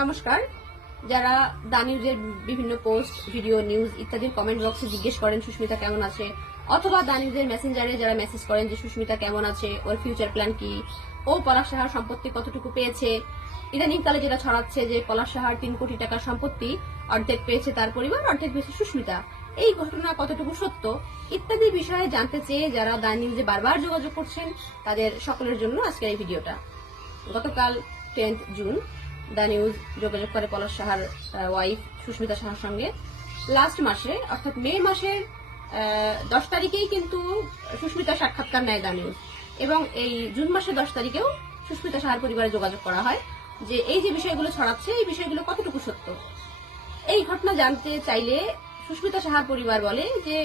নমস্কার। যারা দা নিউজের বিভিন্ন পোস্ট, ভিডিও, নিউজ ইত্যাদির কমেন্ট বক্সে জিজ্ঞেস করেন সুস্মিতা কেমন আছে, অথবা দা নিউজের মেসেঞ্জারে যারা মেসেজ করেন যে সুস্মিতা কেমন আছে, ওর ফিউচার প্ল্যান কি, ও পলাশ সাহার সম্পত্তি কতটুকু পেয়েছে, ইদানিংকালে যেটা ছড়াচ্ছে যে পলাশ সাহার 3 কোটি টাকার সম্পত্তি অর্ধেক পেয়েছে তার পরিবার, অর্ধেক পেয়েছে সুস্মিতা, এই ঘটনা কতটুকু সত্য ইত্যাদি বিষয়ে জানতে চেয়ে যারা দা নিউজে বারবার যোগাযোগ করছেন তাদের সকলের জন্য আজকের এই ভিডিওটা। গতকাল 10 জুন দা নিউজ যোগাযোগ করে পলাশ সাহার ওয়াইফ সুস্মিতা সাহার সঙ্গে। লাস্ট মাসে অর্থাৎ মে মাসের 10 তারিখেই কিন্তু সুস্মিতা সাক্ষাৎকার নেয় দা নিউজ, এবং এই জুন মাসের 10 তারিখেও সুস্মিতা সাহার পরিবারে যোগাযোগ করা হয় যে এই যে বিষয়গুলো ছড়াচ্ছে এই বিষয়গুলো কতটুকু সত্য। এই ঘটনা জানতে চাইলে সুস্মিতা সাহার পরিবার বলে যে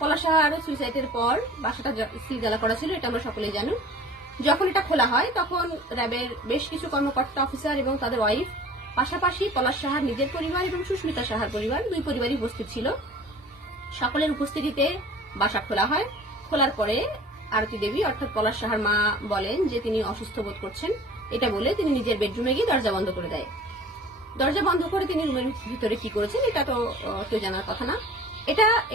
পলাশ সাহার সুইসাইডের পর বাসাটা সিলগালা করা ছিল, এটা আমরা সকলেই জানি। যখন এটা খোলা হয় তখন র্যাবের বেশ কিছু কর্মকর্তা, অফিসার এবং তাদের ওয়াইফ, পাশাপাশি পলাশ সাহার নিজের পরিবার এবং সুস্মিতা সাহার পরিবার, দুই পরিবারই উপস্থিত ছিল। সকলের উপস্থিতিতে বাসা খোলা হয়। খোলার পরে আরতি দেবী অর্থাৎ পলাশ সাহার মা বলেন যে তিনি অসুস্থ বোধ করছেন। এটা বলে তিনি নিজের বেডরুমে গিয়ে দরজা বন্ধ করে দেয়। দরজা বন্ধ করে তিনি রুমের ভিতরে কি করেছেন এটা তো কেউ জানার কথা না।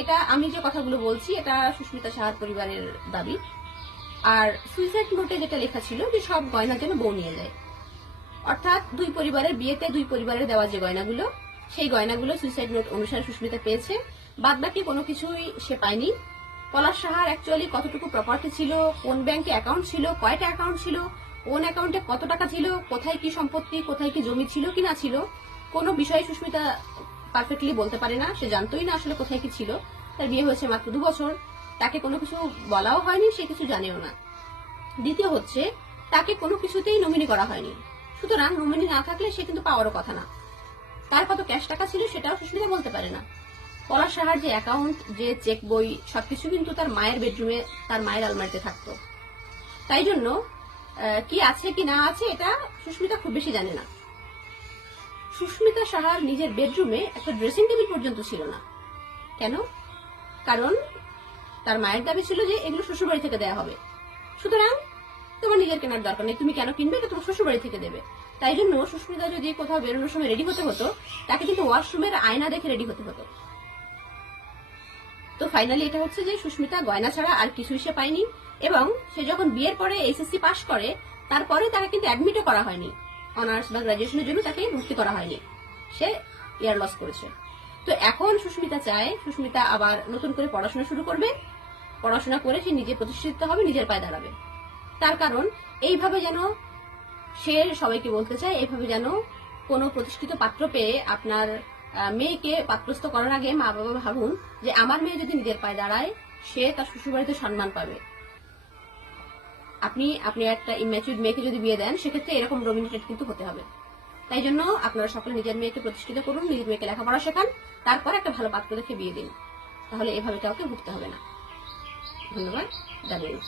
এটা আমি যে কথাগুলো বলছি এটা সুস্মিতা সাহার পরিবারের দাবি। আর সুইসাইড নোটে যেটা লেখা ছিল যে সব গয়না যেন বউ নিয়ে যায়, অর্থাৎ দুই পরিবারের বিয়েতে দুই পরিবারের দেওয়া যে গয়নাগুলো, সেই গয়নাগুলো সুইসাইড নোট অনুসারে সুস্মিতা পেয়েছে, বাদ বাকি কোনো কিছুই সে পায়নি। পলাশ সাহার অ্যাকচুয়ালি কতটুকু প্রপার্টি ছিল, কোন ব্যাংকে অ্যাকাউন্ট ছিল, কয়টা অ্যাকাউন্ট ছিল, কোন অ্যাকাউন্টে কত টাকা ছিল, কোথায় কি সম্পত্তি, কোথায় কি জমি ছিল কি না ছিল, কোনো বিষয় সুস্মিতা পারফেক্টলি বলতে পারে না। সে জানতোই না আসলে কোথায় কি ছিল। তার বিয়ে হয়েছে মাত্র 2 বছর, তাকে কোনো কিছু বলাও হয়নি, সে কিছু জানেও না। দ্বিতীয় হচ্ছে তাকে কোনো কিছুতেই নমিনি করা হয়নি, সুতরাং নমিনি না থাকলে সে কিন্তু পাওয়ারও কথা না। তার কত ক্যাশ টাকা ছিল সেটাও সুস্মিতা বলতে পারে না। পলাশ সাহার যে অ্যাকাউন্ট, যে চেক বই, সবকিছু কিন্তু তার মায়ের বেডরুমে, তার মায়ের আলমারিতে থাকতো। তাই জন্য কি আছে কি না আছে এটা সুস্মিতা খুব বেশি জানে না। সুস্মিতা সাহার নিজের বেডরুমে একটা ড্রেসিং টেবিল পর্যন্ত ছিল না। কেন? কারণ তার মায়ের দাবি ছিল যে এগুলো শ্বশুরবাড়ি থেকে দেওয়া হবে, সুতরাং তোমার নিজের কেনার দরকার নেই, তুমি কেন কিনবে, এটা তোমার শ্বশুরবাড়ি থেকে দেবে। তাই জন্য সুস্মিতা যদি কোথাও বেরোনোর সময় রেডি হতে হতো, তাকে কিন্তু ওয়াশরুমের আয়না দেখে রেডি হতে হতো। তো ফাইনালি এটা হচ্ছে যে সুস্মিতা গয়না ছাড়া আর কিছুই সে পায়নি, এবং সে যখন বিয়ের পরে এইচএসসি পাশ করে তারপরে তাকে কিন্তু অ্যাডমিটও করা হয়নি, অনার্স বা গ্রাজুয়েশনের জন্য তাকে ভর্তি করা হয়নি, সে ইয়ার লস করেছে। তো এখন সুস্মিতা চায় সুস্মিতা আবার নতুন করে পড়াশোনা শুরু করবে, পড়াশোনা করে সে নিজে প্রতিষ্ঠিত হবে, নিজের পায়ে দাঁড়াবে। তার কারণ এইভাবে যেন সে সবাইকে বলতে চায়, এইভাবে যেন কোনো প্রতিষ্ঠিত পাত্র পেয়ে আপনার মেয়েকে পাত্রস্থ করার আগে মা বাবা ভাবুন যে আমার মেয়ে যদি নিজের পায়ে দাঁড়ায় সে তার শ্বশুরবাড়িতে সম্মান পাবে। আপনি একটা ইম্যাচিউরড মেয়েকে যদি বিয়ে দেন সেক্ষেত্রে এরকম ডমিনেটেড কিন্তু হতে হবে। তাই জন্য আপনারা সকলে নিজের মেয়েকে প্রতিষ্ঠিত করুন, নিজের মেয়েকে লেখাপড়া শেখান, তারপর একটা ভালো পাত্র দেখে বিয়ে দিন, তাহলে এভাবে কাউকে ভুগতে হবে না। ধন্যবাদ। The news.